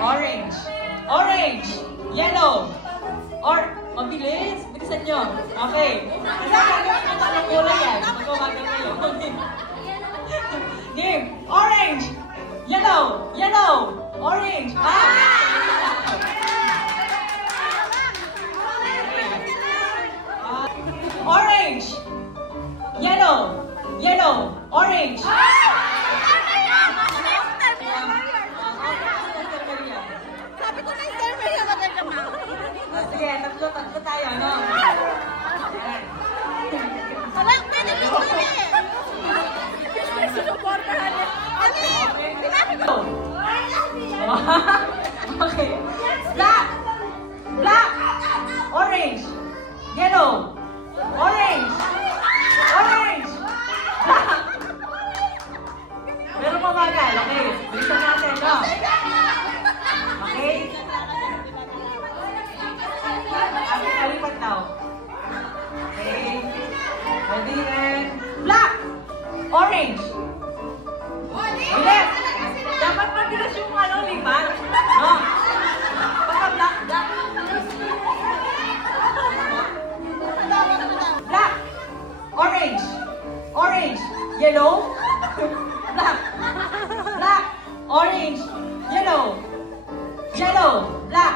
Orange. Orange. Yellow. Or, mabilis. Bilisan nyo. Okay. Anong kulay yan? Magkawagan kayo. Game. Orange. Yellow. Yellow. Orange. Orange. Yellow. Yellow. Orange. Sige, tatlo tayo, no? Wala, pwede ko sinuportahan niya. Okay. Black. Black. Orange. Yellow. Orange. Orange. Black. Pero mamagal, okay? Bilisan natin, no? Okay? Alipat daw. Okay. Ready and black. Orange. Bilis. Dapat mabilis yung lipat. No? Baka black. Black. Orange. Orange. Yellow. Black. Black. Orange. Yellow. Yellow. Black.